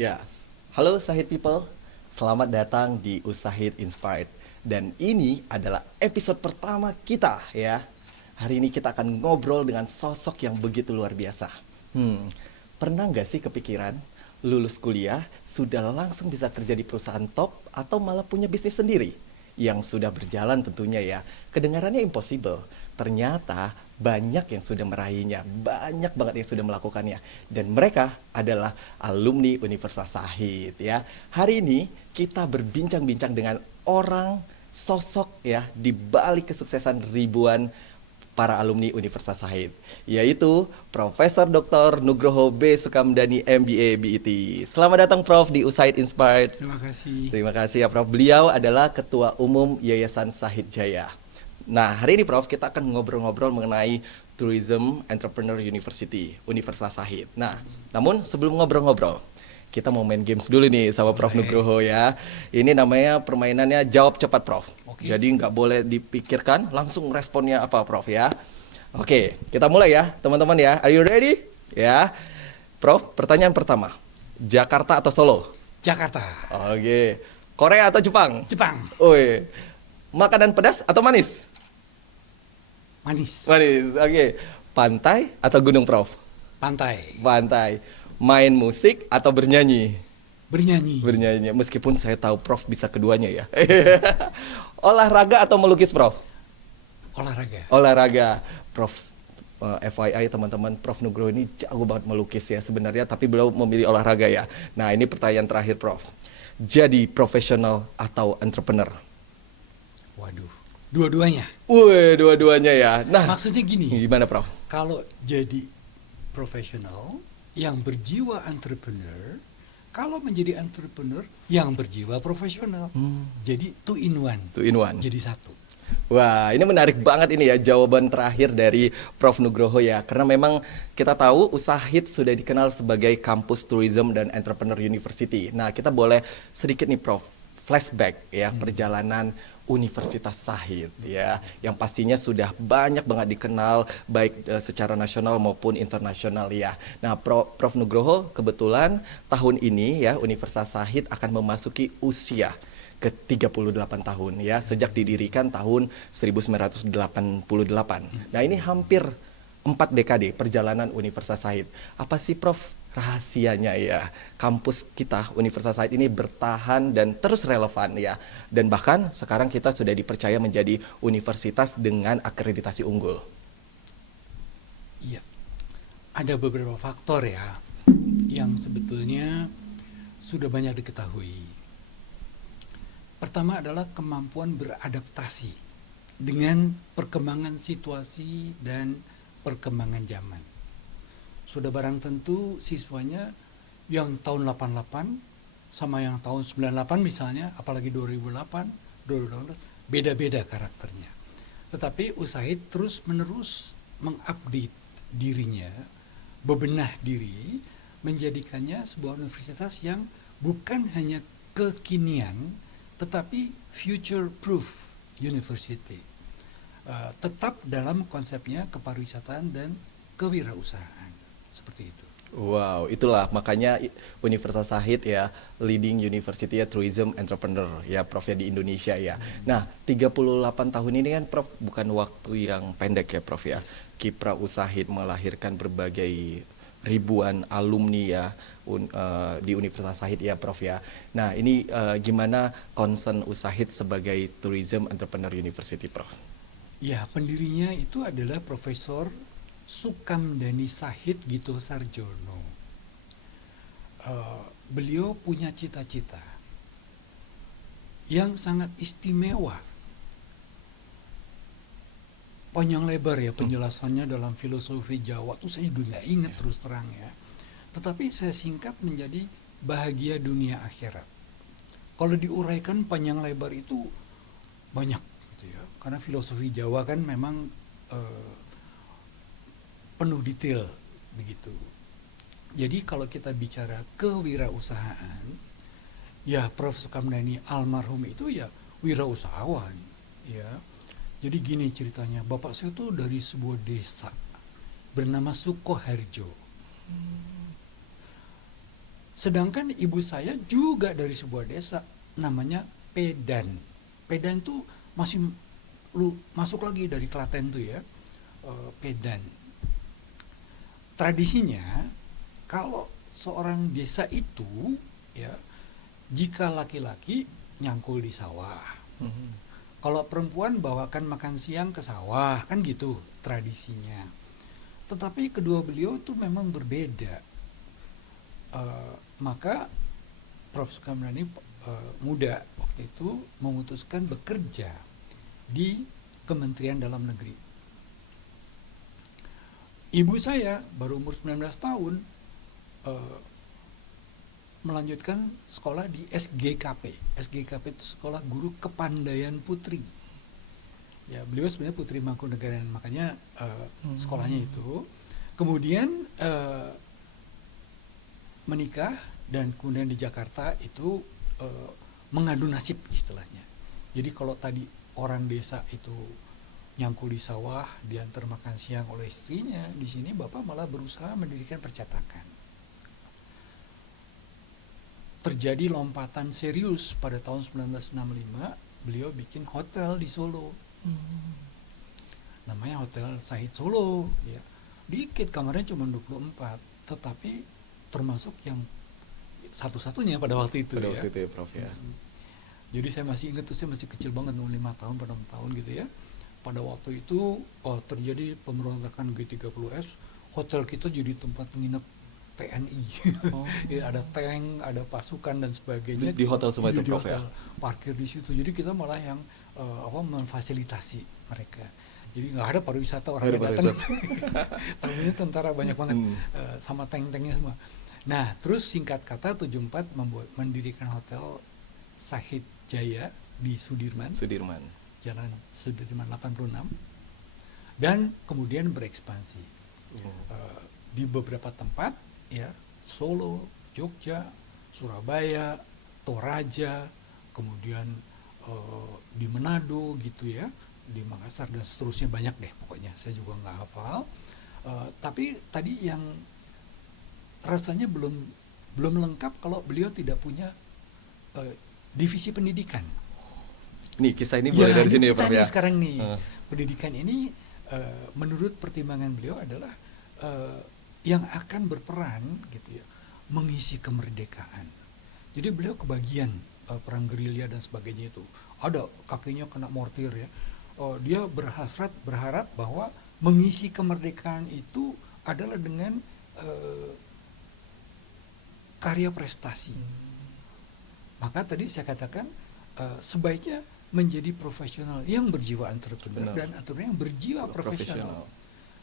Ya, halo Sahid People, selamat datang di Usahid Inspired. Dan ini adalah episode pertama kita ya. Hari ini kita akan ngobrol dengan sosok yang begitu luar biasa. Pernah nggak sih kepikiran lulus kuliah sudah langsung bisa kerja di perusahaan top atau malah punya bisnis sendiri? Yang sudah berjalan tentunya ya. Kedengarannya impossible. Ternyata banyak yang sudah meraihnya, banyak banget yang sudah melakukannya. Dan mereka adalah alumni Universitas Sahid ya. Hari ini kita berbincang-bincang dengan orang sosok ya di balik kesuksesan ribuan para alumni Universitas Sahid, yaitu Profesor Dr. Nugroho B. Sukamdhani MBA BIT. Selamat datang Prof di Usahid Inspired. Terima kasih. Terima kasih ya Prof. Beliau adalah Ketua Umum Yayasan Sahid Jaya. Nah, hari ini Prof, kita akan ngobrol-ngobrol mengenai Tourism Entrepreneur University, Universitas Sahid. Nah, namun sebelum ngobrol-ngobrol, kita mau main games dulu nih sama Prof. Nugroho ya. Ini namanya permainannya jawab cepat Prof. Oke. Jadi nggak boleh dipikirkan, langsung responnya apa Prof ya. Oke, kita mulai ya teman-teman ya. Are you ready? Ya. Prof, pertanyaan pertama. Jakarta atau Solo? Jakarta. Oke. Korea atau Jepang? Jepang. Oi. Makanan pedas atau manis? Manis. Manis. Oke. Pantai atau gunung Prof? Pantai. Pantai. Main musik atau bernyanyi? Bernyanyi. Bernyanyi. Meskipun saya tahu Prof bisa keduanya ya. Olahraga atau melukis Prof? Olahraga. Olahraga. Prof, FYI teman-teman, Prof Nugroho ini jago banget melukis ya sebenarnya, tapi beliau memilih olahraga ya. Nah, ini pertanyaan terakhir Prof. Jadi profesional atau entrepreneur? Waduh. Dua-duanya. Wih, dua-duanya ya. Nah, Maksudnya gini, gimana Prof? kalau jadi profesional yang berjiwa entrepreneur, kalau menjadi entrepreneur yang berjiwa profesional. Jadi two in one. Two in one. Jadi satu. Wah, ini menarik banget ini ya jawaban terakhir dari Prof Nugroho ya. Karena memang kita tahu Usahid sudah dikenal sebagai kampus tourism dan entrepreneur university. Nah, kita boleh sedikit nih Prof flashback ya perjalanan Universitas Sahid ya, yang pastinya sudah banyak banget dikenal baik secara nasional maupun internasional ya. Nah, Prof Nugroho kebetulan tahun ini ya Universitas Sahid akan memasuki usia ke-38 tahun ya, sejak didirikan tahun 1988. Nah, ini hampir 4 dekade perjalanan Universitas Sahid. Apa sih Prof rahasianya ya kampus kita Universitas Sahid ini bertahan dan terus relevan ya, dan bahkan sekarang kita sudah dipercaya menjadi universitas dengan akreditasi unggul? Iya. Ada beberapa faktor ya yang sebetulnya sudah banyak diketahui. Pertama adalah kemampuan beradaptasi dengan perkembangan situasi dan perkembangan zaman. Sudah barang tentu siswanya yang tahun 88 sama yang tahun 98 misalnya, apalagi 2008, 2012, beda-beda karakternya. Tetapi Usahid terus menerus mengupdate dirinya, bebenah diri, menjadikannya sebuah universitas yang bukan hanya kekinian, tetapi future proof university. Tetap dalam konsepnya kepariwisataan dan kewirausahaan. Seperti itu. Wow, itulah makanya Universitas Sahid ya leading university ya tourism entrepreneur ya Prof ya di Indonesia ya. Nah, 38 tahun ini kan Prof bukan waktu yang pendek ya Prof ya. Kiprah Usahid melahirkan berbagai ribuan alumni ya di Universitas Sahid ya Prof ya. Nah, ini gimana concern Usahid sebagai tourism entrepreneur university Prof? Ya, pendirinya itu adalah Profesor Sukamdhani Sahid Gito Sarjono. Beliau punya cita-cita yang sangat istimewa. Panjang lebar ya penjelasannya dalam filosofi Jawa tuh saya udah nggak ingat terus terang ya. Tetapi saya singkat menjadi bahagia dunia akhirat. Kalau diuraikan panjang lebar itu banyak gitu ya. Karena filosofi Jawa kan memang penuh detail begitu. Jadi kalau kita bicara kewirausahaan, ya Prof Sukamdhani almarhum itu ya wirausahawan, ya. Jadi gini ceritanya, bapak saya tuh dari sebuah desa bernama Sukoharjo. Sedangkan ibu saya juga dari sebuah desa namanya Pedan. Pedan tuh masih masuk lagi dari Klaten tuh ya, Pedan. Tradisinya kalau seorang desa itu ya, jika laki-laki nyangkul di sawah, kalau perempuan bawakan makan siang ke sawah, kan gitu tradisinya. Tetapi kedua beliau itu memang berbeda. Maka Prof. Sukamdhani muda waktu itu memutuskan bekerja di Kementerian Dalam Negeri. Ibu saya baru umur 19 tahun melanjutkan sekolah di SGKP. SGKP itu Sekolah Guru Kepandaian Putri. Ya, beliau sebenarnya Putri Mangkunegaran, makanya sekolahnya itu. Kemudian menikah dan kemudian di Jakarta itu mengadu nasib istilahnya. Jadi kalau tadi orang desa itu nyangkul di sawah, diantar makan siang oleh istrinya, di sini bapak malah berusaha mendirikan percetakan. Terjadi lompatan serius pada tahun 1965, beliau bikin hotel di Solo. Namanya Hotel Sahid Solo, ya. Dikit, kamarnya cuma 24, tetapi termasuk yang satu-satunya pada waktu itu. Pada waktu itu ya, Prof ya. Jadi saya masih ingat tuh, saya masih kecil banget, 5 tahun pada 6 tahun gitu ya. Pada waktu itu terjadi pemberontakan G30S, hotel kita jadi tempat menginap TNI. Ya, ada tank, ada pasukan dan sebagainya Di hotel semua itu, di Prof hotel, ya. parkir di situ. Jadi kita malah yang memfasilitasi mereka. Jadi nggak ada pariwisata, orang yang datang. Tahunya tentara banyak banget, sama tank-tanknya semua. Nah, terus singkat kata 74 mendirikan Hotel Sahid Jaya di Sudirman. Jalan Sudirman 86. Dan kemudian berekspansi di beberapa tempat ya, Solo, Jogja, Surabaya, Toraja, kemudian di Manado gitu ya, di Makassar dan seterusnya, banyak deh pokoknya, saya juga nggak hafal. Tapi tadi yang rasanya belum lengkap kalau beliau tidak punya divisi pendidikan. Nih kisah ini boleh dari sini ya, Prof ya. Sekarang nih pendidikan ini menurut pertimbangan beliau adalah yang akan berperan gitu ya, mengisi kemerdekaan. Jadi beliau kebagian perang gerilya dan sebagainya itu. Ada kakinya kena mortir ya. Dia berharap bahwa mengisi kemerdekaan itu adalah dengan karya prestasi. Maka tadi saya katakan sebaiknya menjadi profesional yang berjiwa entrepreneur dan entrepreneur yang berjiwa profesional.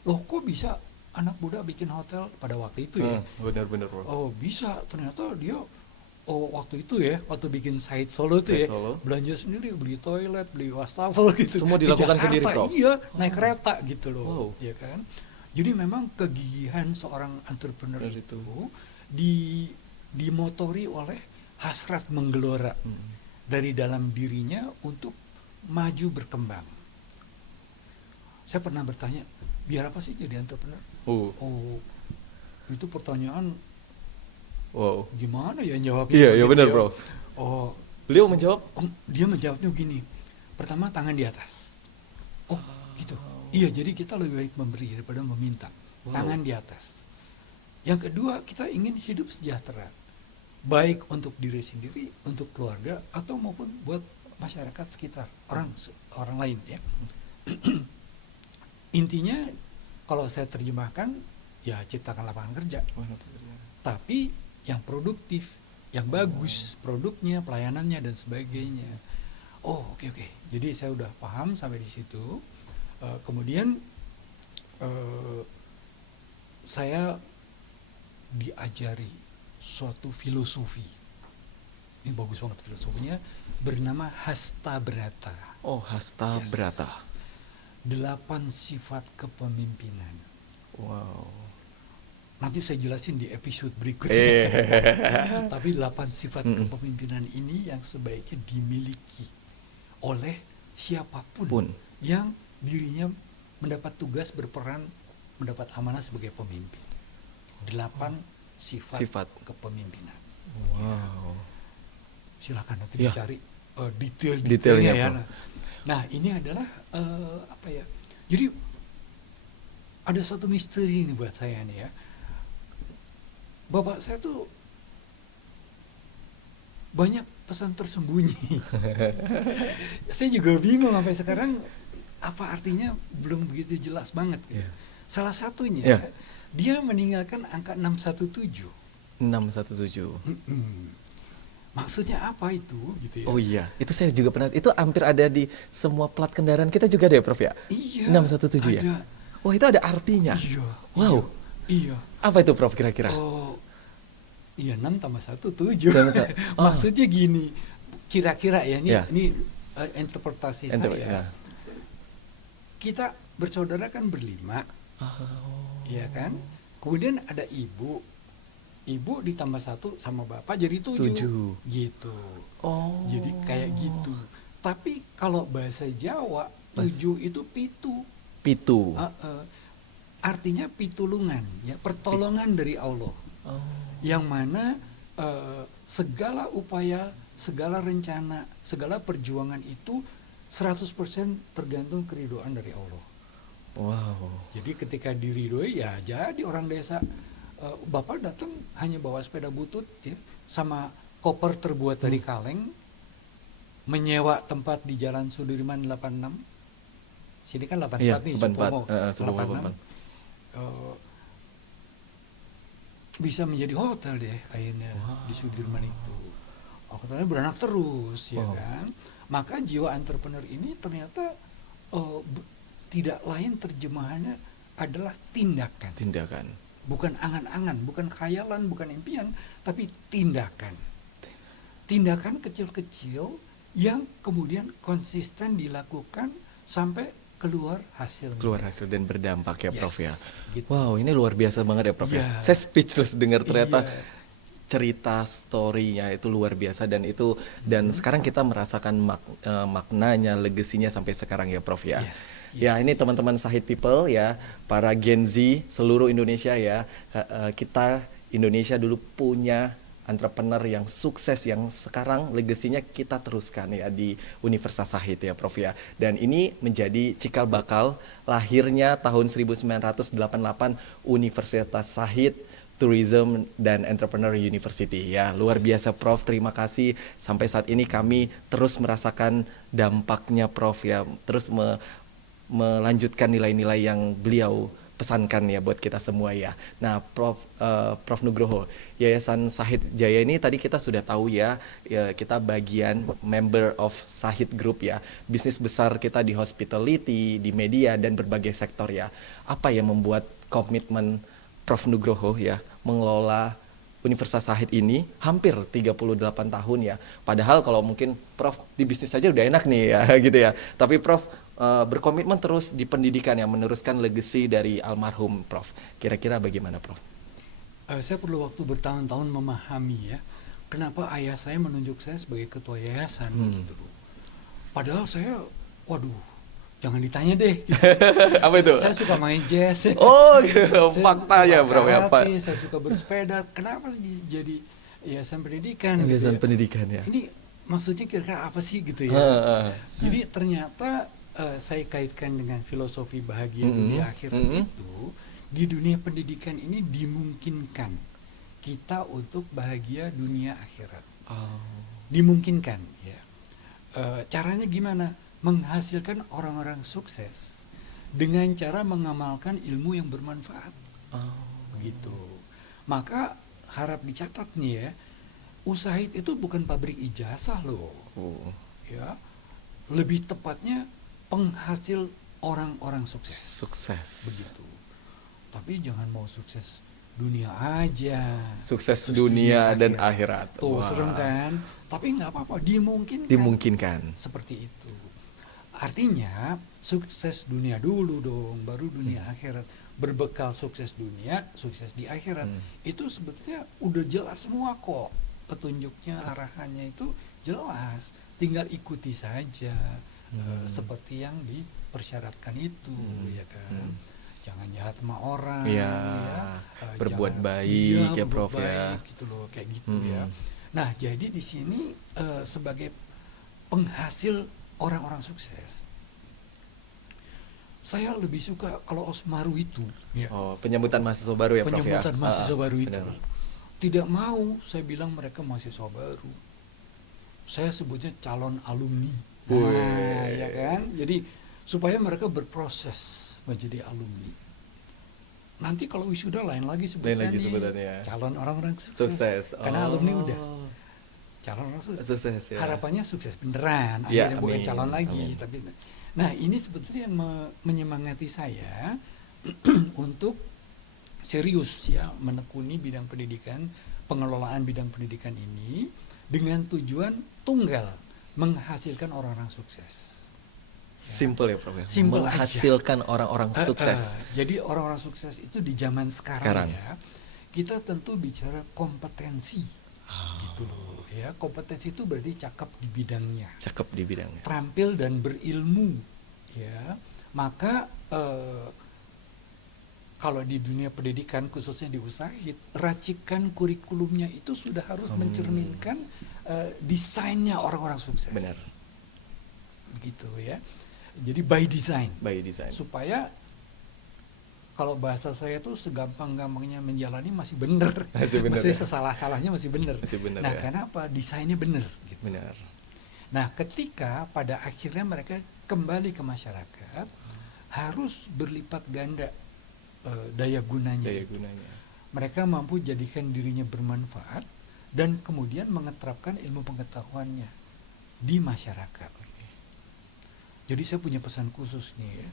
Loh, kok bisa anak muda bikin hotel pada waktu itu ya? Benar-benar, Bro. Oh, bisa. Ternyata dia waktu itu ya, waktu bikin Sahid Solo itu ya, belanja sendiri, beli toilet, beli wastafel gitu. Semua dilakukan Jakarta, sendiri, Prof. Iya, naik kereta gitu loh, ya kan? Jadi memang kegigihan seorang entrepreneur itu dimotori oleh hasrat menggelora dari dalam dirinya untuk maju berkembang. Saya pernah bertanya, biar apa sih jadi entrepreneur? Itu pertanyaan. Wow. Gimana ya jawabnya? Iya benar, Bro. Beliau menjawab? Dia menjawabnya gini. Pertama, tangan di atas. Gitu. Iya, jadi kita lebih baik memberi daripada meminta. Tangan di atas. Yang kedua, kita ingin hidup sejahtera. Baik untuk diri sendiri, untuk keluarga, atau maupun buat masyarakat sekitar, orang lain ya. Intinya kalau saya terjemahkan, ya ciptakan lapangan kerja. Tapi yang produktif, yang bagus produknya, pelayanannya dan sebagainya. Oke. Jadi saya udah paham sampai di situ. Kemudian saya diajari suatu filosofi. Ini bagus banget filosofinya, bernama Hasta Brata. Hasta Brata. 8 sifat kepemimpinan. Wow. Nanti saya jelasin di episode berikutnya. Tapi 8 sifat kepemimpinan ini yang sebaiknya dimiliki oleh siapapun yang dirinya mendapat tugas berperan, mendapat amanah sebagai pemimpin. 8 sifat kepemimpinan. Wow. Silakan nanti Ya, dicari detailnya, detail-detailnya ya. Prof. Nah, ini adalah apa ya? Jadi ada satu misteri ini buat saya nih ya. Bapak saya tuh banyak pesan tersembunyi. Saya juga bingung sampai sekarang apa artinya belum begitu jelas banget gitu. Ya. Salah satunya Ya. dia meninggalkan angka 617. 617. Maksudnya apa itu gitu ya? Oh iya, itu saya juga pernah. Itu hampir ada di semua plat kendaraan kita juga deh, Prof ya. Iya. 617 ya. Ada. Wah, itu ada artinya. Iya. Wow. Iya. Apa itu, Prof, kira-kira? Oh, iya 6 tambah 1 7. Oh. Maksudnya gini, kira-kira ya ini Ya. interpretasi Ente- saya. ya. Kita bersaudara kan berlima, Oh. ya kan? Kemudian ada ibu ditambah 1 sama bapak jadi 7. 7. Gitu. Oh. Jadi kayak gitu. Tapi kalau bahasa Jawa 7 itu pitu. Pitu. Artinya pitulungan, ya pertolongan dari Allah. Oh. Yang mana segala upaya, segala rencana, segala perjuangan itu 100% tergantung keridhaan dari Allah. Wow. Jadi ketika diridhoi ya jadi orang desa. Bapak datang hanya bawa sepeda butut ya, sama koper terbuat dari kaleng, menyewa tempat di Jalan Sudirman 86. Sini kan 84 Iya, nih, 84. Supomo 86. 86. Bisa menjadi hotel deh akhirnya di Sudirman itu. Hotelnya beranak terus ya Wow. kan. Maka jiwa entrepreneur ini ternyata tidak lain terjemahannya adalah tindakan. Tindakan. Bukan angan-angan, bukan khayalan, bukan impian, tapi tindakan. Tindakan kecil-kecil yang kemudian konsisten dilakukan sampai keluar hasilnya. Keluar hasil dan berdampak ya, Prof ya. Gitu. Wow, ini luar biasa banget ya, Prof ya. Iya. Saya speechless dengar ternyata Iya. cerita story-nya itu luar biasa dan itu dan sekarang kita merasakan maknanya, legasinya sampai sekarang ya, Prof ya. Yes. Ya, ini teman-teman Sahid People ya, para Gen Z seluruh Indonesia ya. Kita Indonesia dulu punya entrepreneur yang sukses yang sekarang legasinya kita teruskan ya di Universitas Sahid ya, Prof ya. Dan ini menjadi cikal bakal lahirnya tahun 1988 Universitas Sahid Tourism dan Entrepreneur University ya. Luar biasa, Prof, terima kasih. Sampai saat ini kami terus merasakan dampaknya, Prof ya, terus melanjutkan nilai-nilai yang beliau pesankan ya buat kita semua ya. Nah, Prof Nugroho, Yayasan Sahid Jaya ini tadi kita sudah tahu ya, kita bagian member of Sahid Group ya. Bisnis besar kita di hospitality, di media dan berbagai sektor ya. Apa yang membuat komitmen Prof Nugroho ya mengelola Universitas Sahid ini hampir 38 tahun ya. Padahal kalau mungkin Prof di bisnis saja udah enak nih ya gitu ya. Tapi Prof berkomitmen terus di pendidikan yang meneruskan legacy dari almarhum Prof. Kira-kira bagaimana, Prof? Saya perlu waktu bertahun-tahun memahami ya, kenapa ayah saya menunjuk saya sebagai ketua yayasan gitu. Padahal saya, waduh, jangan ditanya deh. Gitu. Apa itu? Saya suka main jazz. Oh, Saya fakta suka ya, Bro ya, Pak. karate, saya suka bersepeda. Kenapa jadi yayasan pendidikan? Yayasan gitu ya? pendidikan ya. Ini maksudnya kira-kira apa sih gitu ya? Jadi ternyata saya kaitkan dengan filosofi bahagia dunia akhirat itu, di dunia pendidikan ini dimungkinkan kita untuk bahagia dunia akhirat. Dimungkinkan ya. Caranya gimana? Menghasilkan orang-orang sukses dengan cara mengamalkan ilmu yang bermanfaat. Begitu. Maka harap dicatat nih ya, Usaid itu bukan pabrik ijazah loh. Ya. Lebih tepatnya penghasil orang-orang sukses. Sukses. Begitu. Tapi jangan mau sukses dunia aja. Sukses dunia dan akhirat. Tuh, Wah. serem kan? Tapi nggak apa-apa, dimungkinkan. Dimungkinkan. Seperti itu. Artinya, sukses dunia dulu dong, baru dunia akhirat. Berbekal sukses dunia, sukses di akhirat. Itu sebetulnya udah jelas semua kok. Petunjuknya, arahannya itu jelas. Tinggal ikuti saja. Seperti yang dipersyaratkan itu, ya kan. jangan jahat sama orang, Iya, berbuat baik ya, berbuat Prof, ya. baik gitu loh, kayak gitu ya. Nah, jadi di sini sebagai penghasil orang-orang sukses, saya lebih suka kalau Osmaru itu, ya, Oh, penyambutan mahasiswa baru ya, Prof, ya. penyambutan mahasiswa baru itu. Benar. Tidak mau saya bilang mereka mahasiswa baru. Saya sebutnya calon alumni. Nah, ya kan? Jadi supaya mereka berproses menjadi alumni. Nanti kalau wisuda lain lagi Lain lagi sebutannya. calon orang-orang sukses. Sukses. Karena Oh. alumni udah calon orang sukses. Sukses ya. Harapannya sukses beneran, Ya, akhirnya bukan amin, calon lagi, amin. tapi nah ini sebetulnya yang menyemangati saya untuk serius ya menekuni bidang pendidikan, pengelolaan bidang pendidikan ini dengan tujuan tunggal, menghasilkan orang-orang sukses. Simple ya, Prof, ya. Simple aja. Menghasilkan orang-orang sukses. Jadi orang-orang sukses itu di zaman sekarang Sekarang. ya, kita tentu bicara kompetensi, gitu loh ya. Kompetensi itu berarti cakap di bidangnya, Cakep di bidangnya. terampil dan berilmu, ya. Maka kalau di dunia pendidikan khususnya di Usaid, racikan kurikulumnya itu sudah harus mencerminkan desainnya orang-orang sukses. Benar. Begitu ya. Jadi by design. By design. Supaya kalau bahasa saya tuh segampang-gampangnya menjalani masih benar. Masih benar, Masih ya. sesalah-salahnya masih benar. Masih benar, Nah, ya. karena apa? Desainnya benar gitu. Benar. Nah, ketika pada akhirnya mereka kembali ke masyarakat, harus berlipat ganda daya gunanya. Daya gunanya. Mereka mampu jadikan dirinya bermanfaat dan kemudian mengeterapkan ilmu pengetahuannya di masyarakat. Jadi saya punya pesan khusus nih ya,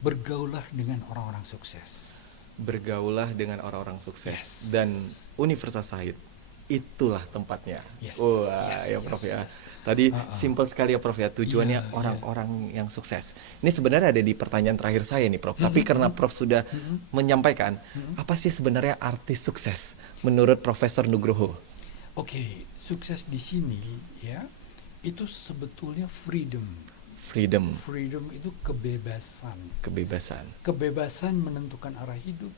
bergaulah dengan orang-orang sukses. Bergaulah dengan orang-orang sukses. Yes. Dan Universitas Said itulah tempatnya. Yes, Wah, yes, ya yes, Prof ya. yes. Tadi Uh-uh. simple sekali ya Prof ya. Tujuannya Iya, orang-orang yang sukses. Ini sebenarnya ada di pertanyaan terakhir saya nih Prof. Tapi karena Prof sudah menyampaikan, apa sih sebenarnya arti sukses menurut Profesor Nugroho? Oke, sukses di sini ya, itu sebetulnya freedom. Freedom, Freedom itu kebebasan. kebebasan. Kebebasan menentukan arah hidup,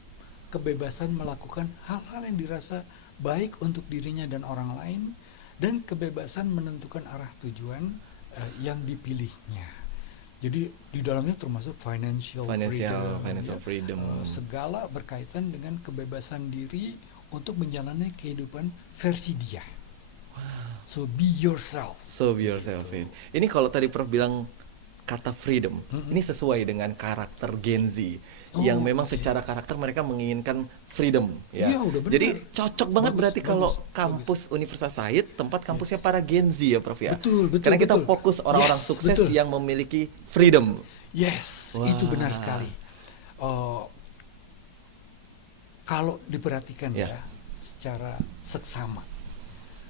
kebebasan melakukan hal-hal yang dirasa baik untuk dirinya dan orang lain, dan kebebasan menentukan arah tujuan yang dipilihnya. Jadi di dalamnya termasuk financial freedom. Segala berkaitan dengan kebebasan diri untuk menjalani kehidupan versi dia. So be yourself. So be yourself. Ini kalau tadi Prof bilang kata freedom, ini sesuai dengan karakter Gen Z yang memang secara karakter mereka menginginkan freedom ya. Iya, udah benar. Jadi cocok banget Bagus, berarti kalau bagus, kampus Universitas Said tempat kampusnya para Gen Z ya Prof ya. Betul, Karena kita betul. fokus orang-orang Yes, sukses betul. yang memiliki freedom. Yes, Wah. itu benar sekali. Kalau diperhatikan Ya. ya, secara seksama,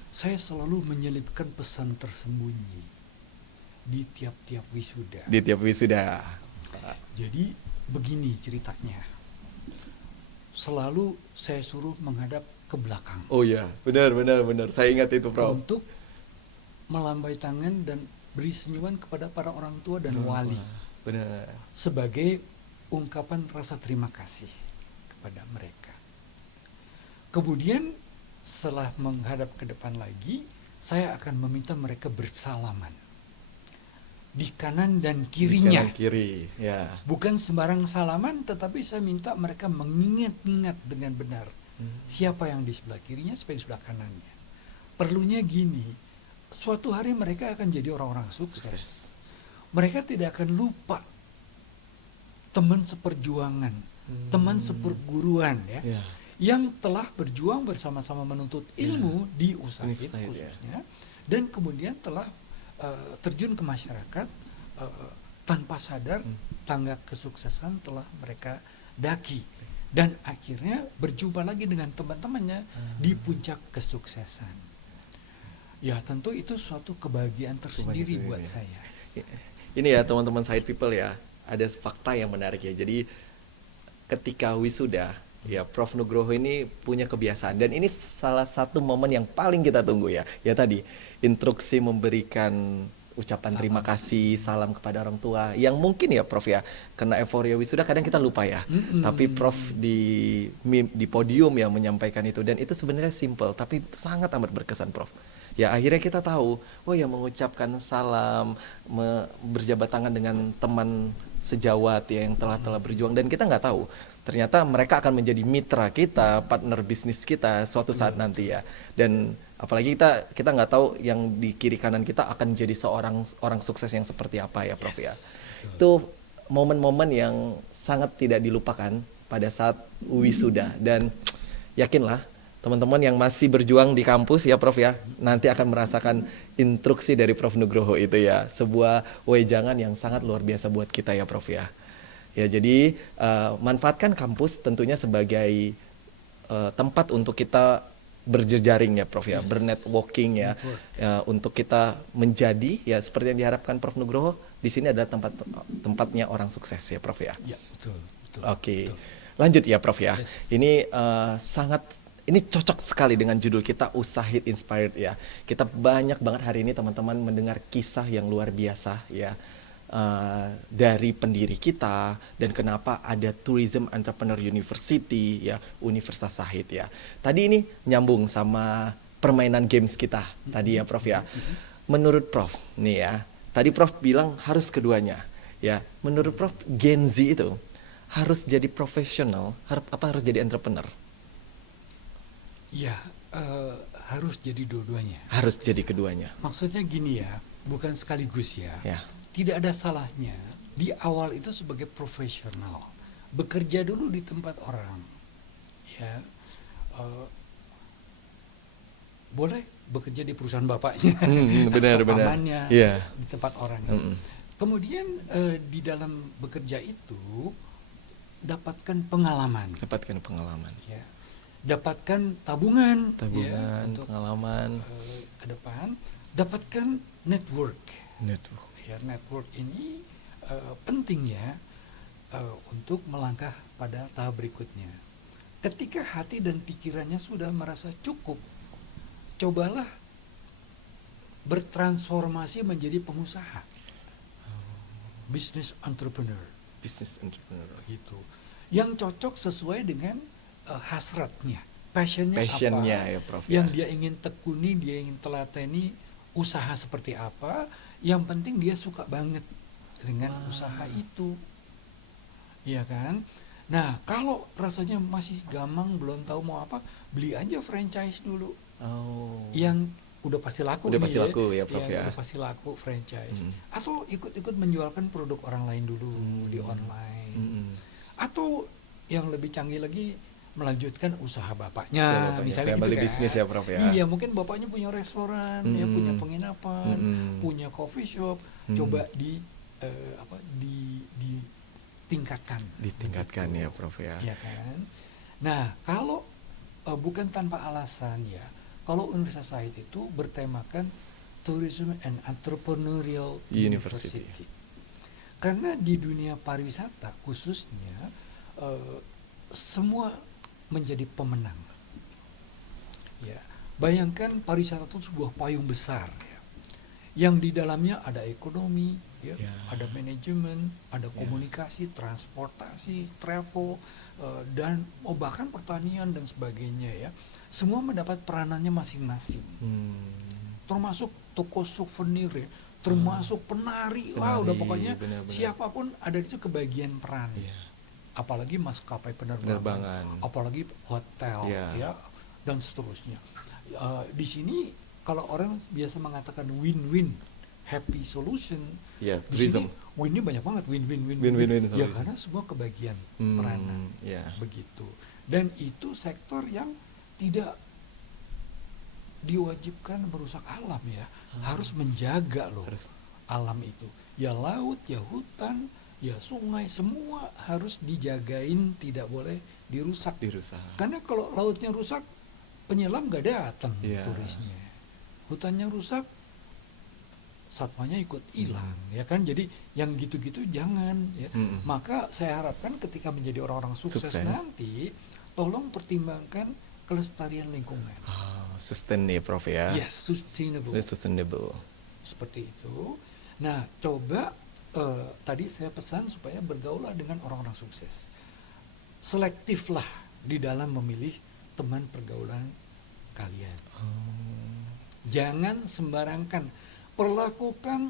saya selalu menyelipkan pesan tersembunyi di tiap-tiap wisuda. Di tiap wisuda. Jadi begini ceritanya, selalu saya suruh menghadap ke belakang Oh ya, benar. Saya ingat itu Prof. untuk melambai tangan dan beri senyuman kepada para orang tua dan wali Benar. sebagai ungkapan rasa terima kasih kepada mereka. Kemudian setelah menghadap ke depan lagi, saya akan meminta mereka bersalaman di kanan dan kirinya. Kanan kiri, ya. Bukan sembarang salaman, tetapi saya minta mereka mengingat-ingat dengan benar siapa yang di sebelah kirinya, siapa yang di sebelah kanannya. Perlunya gini, suatu hari mereka akan jadi orang-orang sukses. Mereka tidak akan lupa teman seperjuangan, teman seperguruan ya, Ya. yang telah berjuang bersama-sama menuntut ilmu di Usaid Universitas, khususnya, dan kemudian telah terjun ke masyarakat tanpa sadar tangga kesuksesan telah mereka daki, dan akhirnya berjumpa lagi dengan teman-temannya di puncak kesuksesan. Ya tentu itu suatu kebahagiaan tersendiri Kebahagiaan, buat ya. saya. Ini ya teman-teman Said People ya, ada fakta yang menarik ya. Jadi ketika wisuda, ya Prof Nugroho ini punya kebiasaan, dan ini salah satu momen yang paling kita tunggu ya. Ya tadi instruksi memberikan ucapan Salam. terima kasih, salam kepada orang tua. Yang mungkin ya Prof ya, karena euforia wisuda kadang kita lupa ya. Tapi Prof di podium yang menyampaikan itu, dan itu sebenarnya simple tapi sangat amat berkesan Prof. Ya akhirnya kita tahu, oh ya mengucapkan salam, berjabat tangan dengan teman sejawat ya yang telah berjuang, dan kita nggak tahu ternyata mereka akan menjadi mitra kita, partner bisnis kita suatu saat nanti ya. Dan apalagi kita nggak tahu yang di kiri kanan kita akan jadi seorang orang sukses yang seperti apa ya Prof ya. Itu momen-momen yang sangat tidak dilupakan pada saat wisuda, dan yakinlah teman-teman yang masih berjuang di kampus ya Prof ya, nanti akan merasakan instruksi dari Prof Nugroho itu ya, sebuah wejangan yang sangat luar biasa buat kita ya Prof ya. Ya jadi manfaatkan kampus tentunya sebagai tempat untuk kita berjejaring ya Prof ya, bernetworking ya, untuk kita menjadi ya seperti yang diharapkan Prof Nugroho. Di sini adalah tempatnya orang sukses ya Prof ya. Ya, betul. Oke. Lanjut ya Prof ya. Ini ini cocok sekali dengan judul kita, Usahid Inspired ya. Kita banyak banget hari ini teman-teman mendengar kisah yang luar biasa ya, dari pendiri kita, dan kenapa ada Tourism Entrepreneur University ya, Universitas Sahid ya. Tadi ini nyambung sama permainan games kita tadi ya Prof ya. Menurut Prof nih ya, tadi Prof bilang harus keduanya ya. Menurut Prof, Gen Z itu harus jadi profesional, harus jadi entrepreneur? Ya, harus jadi dua-duanya. Harus jadi keduanya. Maksudnya gini ya, bukan sekaligus ya. Tidak ada salahnya di awal itu sebagai profesional, bekerja dulu di tempat orang, ya. Boleh bekerja di perusahaan bapaknya, benar. pamannya, Yeah. di tempat orang. Kemudian di dalam bekerja itu dapatkan pengalaman. Ya. Dapatkan tabungan ya, untuk pengalaman ke depan. Dapatkan network. Ya, network ini penting ya untuk melangkah pada tahap berikutnya. Ketika hati dan pikirannya sudah merasa cukup, cobalah bertransformasi menjadi pengusaha, business entrepreneur. Begitu. Yang cocok sesuai dengan hasratnya, passionnya apa, ya Prof yang ya. dia ingin tekuni, dia ingin telateni, usaha seperti apa. Yang penting dia suka banget dengan usaha itu, ya kan. Nah, kalau rasanya masih gamang, belum tahu mau apa, beli aja franchise dulu. Yang udah pasti laku, ya Prof ya. Udah pasti laku franchise. Atau ikut-ikut menjualkan produk orang lain dulu di online. Atau yang lebih canggih lagi, melanjutkan usaha bapaknya, misalnya gitu kan. Bisnis ya Prof ya. Iya, mungkin bapaknya punya restoran, ya punya penginapan, punya coffee shop, coba ditingkatkan. Ditingkatkan ya Prof ya. Iya kan. Nah, kalau bukan tanpa alasan ya, kalau Universitas Sahid itu bertemakan Tourism and Entrepreneurial University. Karena di dunia pariwisata khususnya semua menjadi pemenang. Ya, bayangkan pariwisata itu sebuah payung besar ya, yang di dalamnya ada ekonomi, ya, ada manajemen, ada komunikasi, transportasi, travel, dan bahkan pertanian dan sebagainya ya. Semua mendapat peranannya masing-masing. Termasuk toko souvenir ya, termasuk penari, udah pokoknya benar. Siapapun ada di situ kebagian peran. Apalagi maskapai penerbangan, apalagi hotel, ya, dan seterusnya. Di sini kalau orang biasa mengatakan win-win, happy solution, di sini win-nya banyak banget, win-win. Ya, karena semua kebagian peranan, begitu. Dan itu sektor yang tidak diwajibkan merusak alam ya, harus menjaga loh alam itu. Ya laut, ya hutan, ya sungai, semua harus dijagain, tidak boleh dirusak. Karena kalau lautnya rusak, penyelam gak datang turisnya. Hutannya rusak, satwanya ikut hilang, ya kan. Jadi yang gitu-gitu jangan ya. Maka saya harapkan ketika menjadi orang-orang sukses nanti, tolong pertimbangkan kelestarian lingkungan. Sustain ya Prof ya. Yes, sustainable. seperti itu. Nah, coba tadi saya pesan supaya bergaulah dengan orang-orang sukses. Selektiflah di dalam memilih teman pergaulan kalian. Jangan sembarangkan. Perlakukan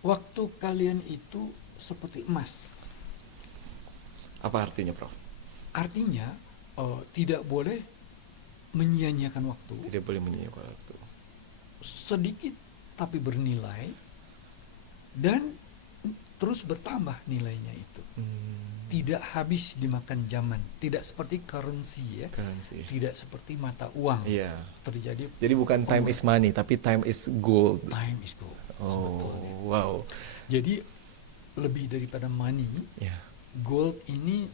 waktu kalian itu seperti emas. Apa artinya, Prof? Artinya tidak boleh menyia-nyiakan waktu. Tidak boleh menyia-nyiakan waktu. Sedikit tapi bernilai dan terus bertambah nilainya itu. Tidak habis dimakan zaman. Tidak seperti currency ya. Currency. Tidak seperti mata uang. Iya. Terjadi. Jadi bukan time is money, tapi time is gold. Time is gold. Oh, Sebetulnya. wow. Jadi lebih daripada money, Ya. gold ini.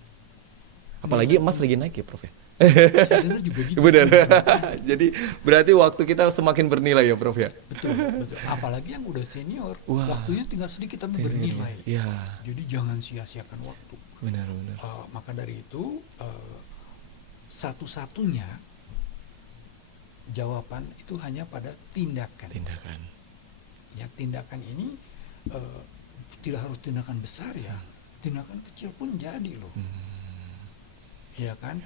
Apalagi emas lagi naik ya, Prof ya. Saya dengar juga gitu. Benar. Jadi berarti waktu kita semakin bernilai ya, Prof ya. Betul. Apalagi yang udah senior, Wah. waktunya tinggal sedikit tapi bernilai. Iya. Jadi jangan sia-siakan waktu. Benar. Maka dari itu satu-satunya jawaban itu hanya pada tindakan. Tindakan. Ya, tindakan ini tidak harus tindakan besar ya. Tindakan kecil pun jadi loh. Iya kan?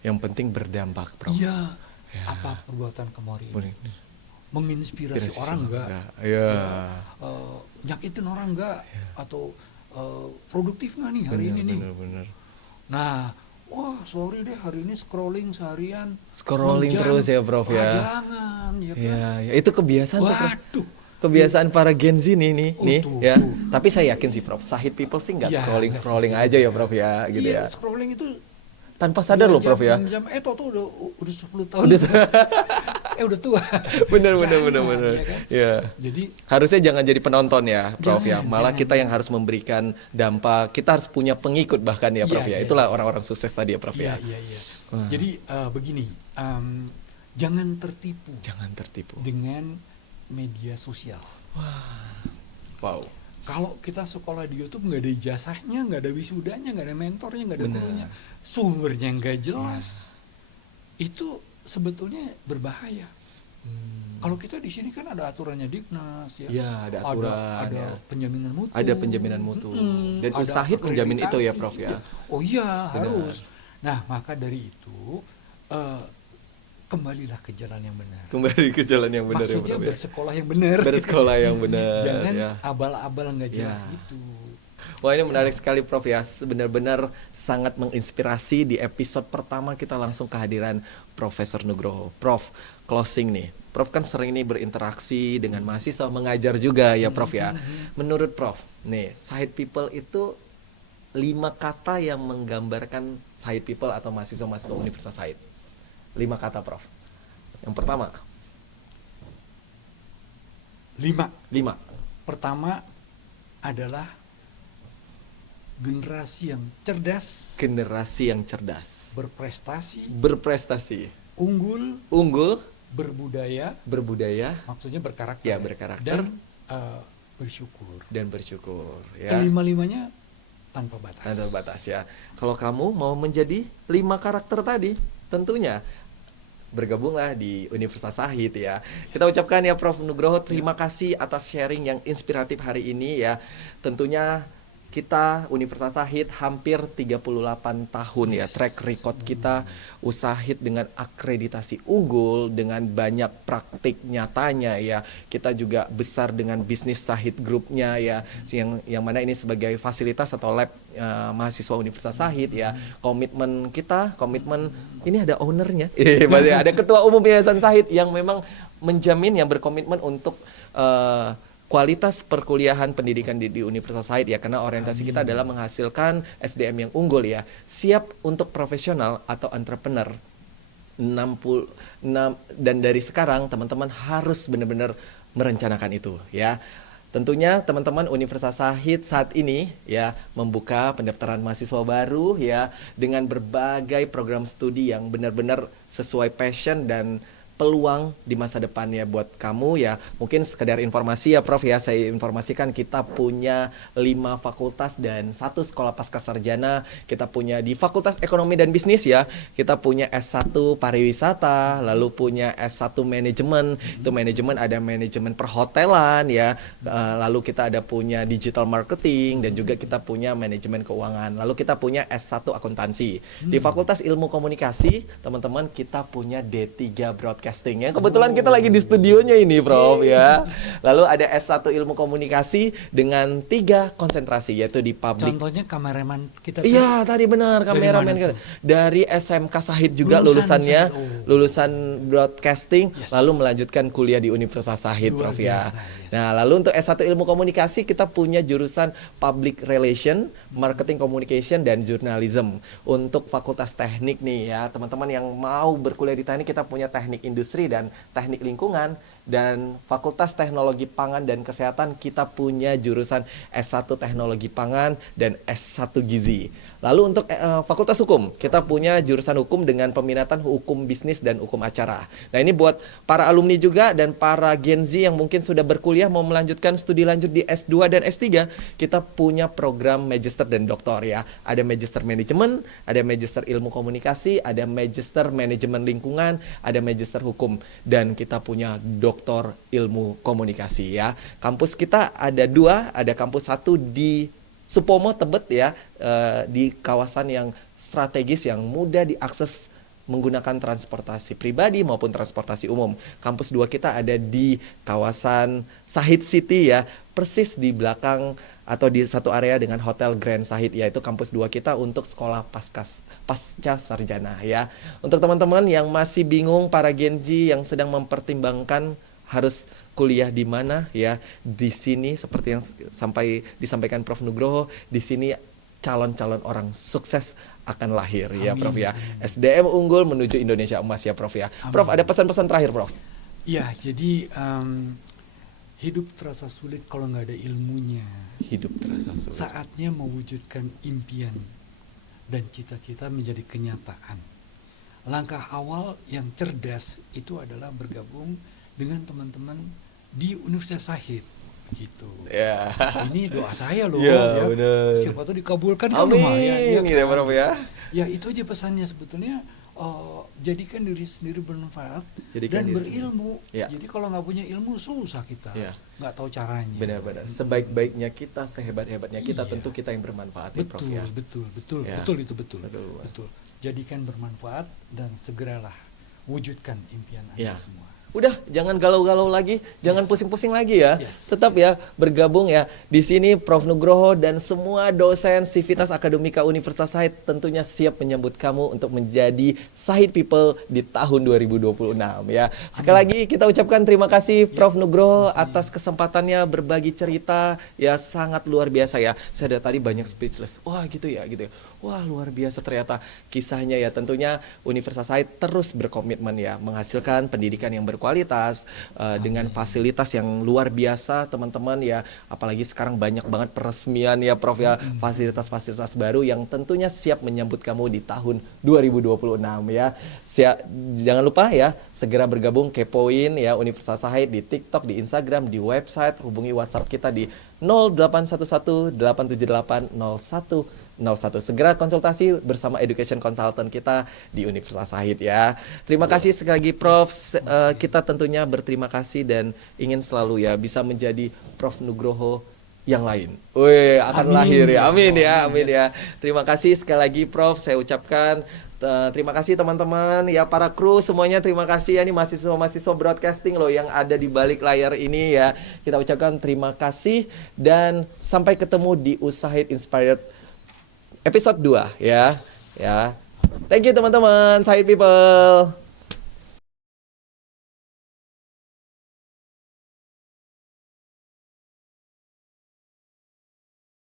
Yang penting berdampak, Prof. Iya. Ya. Apa perbuatan kemarin? Boleh. Menginspirasi orang enggak? Iya. Nyakitin orang enggak? Atau produktif nggak nih hari ini nih? Benar. Nah, wah sorry deh hari ini scrolling seharian. Scrolling 6 jam. terus ya, Prof ya. Jangan, ya kan? Ya, itu kebiasaan tuh, Prof. Waduh. Kebiasaan para Gen Z nih Tuh. ya. Tapi saya yakin sih, Prof, Sahid people sih nggak Ya, scrolling aja ya, Prof ya, gitu Iya, ya. scrolling itu Tanpa sadar loh, Prof ya. 6 jam, tuh udah 10 tahun. Udah tua. Bener. Ya kan? Ya. Jadi Harusnya jangan jadi penonton ya, Prof ya. Malah jangan. kita yang harus memberikan dampak. Kita harus punya pengikut bahkan ya, Prof ya. Iya, Itulah iya. orang-orang sukses tadi ya, Prof ya. Iya. Wah. Jadi begini, jangan tertipu Jangan tertipu. dengan media sosial. Wow. Kalau kita sekolah di YouTube nggak ada ijazahnya, nggak ada wisudanya, nggak ada mentornya, nggak ada Benar. gurunya, sumbernya nggak jelas, itu sebetulnya berbahaya. Kalau kita di sini kan ada aturannya Dignas ya, Ya, ada aturan, ada ya. penjaminan mutu, Ada penjaminan mutu. Dan ada Usahid menjamin itu ya, akreditasi. Prof ya. Oh iya, Benar. harus. Nah maka dari itu kembalilah ke jalan yang benar. Kembali ke jalan yang benar ya, Maksudnya Prof ya. bersekolah yang benar. Bersekolah yang benar. Jangan ya. abal-abal nggak jelas Ya. gitu. Wah, ini menarik sekali, Prof ya. Benar-benar sangat menginspirasi. Di episode pertama kita langsung kehadiran Profesor Nugroho. Prof, closing nih. Prof kan sering nih berinteraksi dengan mahasiswa, mengajar juga ya, Prof ya. Menurut Prof, nih, Sahid people itu 5 kata yang menggambarkan Sahid people atau mahasiswa-mahasiswa Universitas Sahid. 5 kata, Prof. Yang pertama, 5. 5. Pertama adalah generasi yang cerdas, Generasi yang cerdas, berprestasi, berprestasi, unggul, unggul, berbudaya, berbudaya, maksudnya berkarakter, Ya, berkarakter. dan bersyukur. dan bersyukur ya. Kelima-limanya tanpa batas. Ada batas ya. Kalau kamu mau menjadi 5 karakter tadi, tentunya bergabunglah di Universitas Sahid ya. Kita ucapkan ya Prof Nugroho, terima kasih atas sharing yang inspiratif hari ini ya. Tentunya kita Universitas Sahid hampir 38 tahun ya, track record kita Usahid dengan akreditasi unggul, dengan banyak praktik nyatanya ya. Kita juga besar dengan bisnis Sahid Groupnya ya, yang mana ini sebagai fasilitas atau lab mahasiswa Universitas Sahid ya. Komitmen kita, ini ada ownernya, ada ketua umum Yayasan Sahid yang memang menjamin, yang berkomitmen untuk kualitas perkuliahan pendidikan di Universitas Sahid ya, karena orientasi kita adalah menghasilkan SDM yang unggul ya, siap untuk profesional atau entrepreneur. 66 dan dari sekarang teman-teman harus benar-benar merencanakan itu ya. Tentunya teman-teman Universitas Sahid saat ini ya membuka pendaftaran mahasiswa baru ya dengan berbagai program studi yang benar-benar sesuai passion dan peluang di masa depan ya buat kamu ya. Mungkin sekedar informasi ya Prof ya, saya informasikan kita punya 5 fakultas dan 1 sekolah pascasarjana. Kita punya di Fakultas Ekonomi dan Bisnis ya, kita punya S1 Pariwisata, lalu punya S1 Manajemen. Itu manajemen, ada manajemen perhotelan ya, lalu kita ada punya digital marketing dan juga kita punya manajemen keuangan. Lalu kita punya S1 akuntansi. Di Fakultas Ilmu Komunikasi, teman-teman, kita punya D3 Broadcasting ya. Kebetulan kita lagi di studionya ini, Prof ya. Lalu ada S1 Ilmu Komunikasi dengan 3 konsentrasi, yaitu di public. Contohnya kameramen kita. Iya, tadi benar, kameramen kita. Dari SMK Sahid juga lulusannya, lulusan broadcasting, lalu melanjutkan kuliah di Universitas Sahid, Prof ya. Nah, lalu untuk S1 Ilmu Komunikasi kita punya jurusan Public Relation, Marketing Communication, dan Journalism. Untuk Fakultas Teknik nih ya, teman-teman yang mau berkuliah di teknik, kita punya Teknik Industri dan Teknik Lingkungan. Dan Fakultas Teknologi Pangan dan Kesehatan kita punya jurusan S1 Teknologi Pangan dan S1 Gizi. Lalu untuk Fakultas Hukum, kita punya jurusan hukum dengan peminatan hukum bisnis dan hukum acara. Nah, ini buat para alumni juga dan para Gen Z yang mungkin sudah berkuliah mau melanjutkan studi lanjut di S2 dan S3, kita punya program Magister dan Doktor ya. Ada Magister Manajemen, ada Magister Ilmu Komunikasi, ada Magister Manajemen Lingkungan, ada Magister Hukum, dan kita punya Doktor Ilmu Komunikasi ya. Kampus kita ada 2, ada kampus 1 di Supomo Tebet ya, di kawasan yang strategis yang mudah diakses menggunakan transportasi pribadi maupun transportasi umum. Kampus 2 kita ada di kawasan Sahid City ya, persis di belakang atau di satu area dengan Hotel Grand Sahid, yaitu kampus 2 kita untuk sekolah pasca sarjana ya. Untuk teman-teman yang masih bingung, para Gen Z yang sedang mempertimbangkan harus kuliah di mana ya, di sini seperti yang disampaikan Prof Nugroho, di sini calon-calon orang sukses akan lahir. Amin. Ya Prof ya. SDM unggul menuju Indonesia emas ya Prof ya. Amin. Prof, ada pesan-pesan terakhir Prof? Iya, jadi hidup terasa sulit kalau nggak ada ilmunya. Hidup terasa sulit. Saatnya mewujudkan impian dan cita-cita menjadi kenyataan. Langkah awal yang cerdas itu adalah bergabung dengan teman-teman di Universitas Sahid gitu. Ya. Ini doa saya loh ya. Siapa tahu dikabulkan kan lumayan. lumayan Ya, Prof ya. Ya itu aja pesannya sebetulnya. Jadikan diri sendiri bermanfaat dan berilmu. Ya. Jadi kalau nggak punya ilmu susah kita, nggak tahu caranya. Benar-benar. Sebaik-baiknya kita, sehebat-hebatnya kita, tentu kita yang bermanfaat. Betul, Prof ya. Betul. Jadikan bermanfaat dan segeralah wujudkan impian Anda semua. Udah, jangan galau-galau lagi, jangan pusing-pusing lagi ya. Tetap ya bergabung ya. Di sini Prof Nugroho dan semua dosen Sivitas Akademika Universitas Sahid tentunya siap menyambut kamu untuk menjadi Sahid People di tahun 2026 ya. Sekali lagi kita ucapkan terima kasih Prof Nugroho atas kesempatannya berbagi cerita ya, sangat luar biasa ya. Saya dari tadi banyak speechless. Wah gitu ya. Wah luar biasa ternyata kisahnya ya. Tentunya Universitas Sahid terus berkomitmen ya menghasilkan pendidikan yang berkualitas dengan fasilitas yang luar biasa teman-teman ya. Apalagi sekarang banyak banget peresmian ya Prof ya, fasilitas-fasilitas baru yang tentunya siap menyambut kamu di tahun 2026 ya. Jangan lupa ya segera bergabung, kepoin ya Universitas Sahid di TikTok, di Instagram, di website, hubungi WhatsApp kita di 0811 878 0101. Segera konsultasi bersama education consultant kita di Universitas Sahid ya. Terima kasih sekali lagi Prof. Kita tentunya berterima kasih dan ingin selalu ya bisa menjadi Prof Nugroho yang lain. Akan lahir ya. Amin ya. Terima kasih sekali lagi Prof. Saya ucapkan terima kasih teman-teman ya, para kru semuanya, terima kasih ya, ini mahasiswa broadcasting loh yang ada di balik layar ini ya. Kita ucapkan terima kasih dan sampai ketemu di Usahid Inspired episode 2 ya. Thank you teman-teman, Sahid People.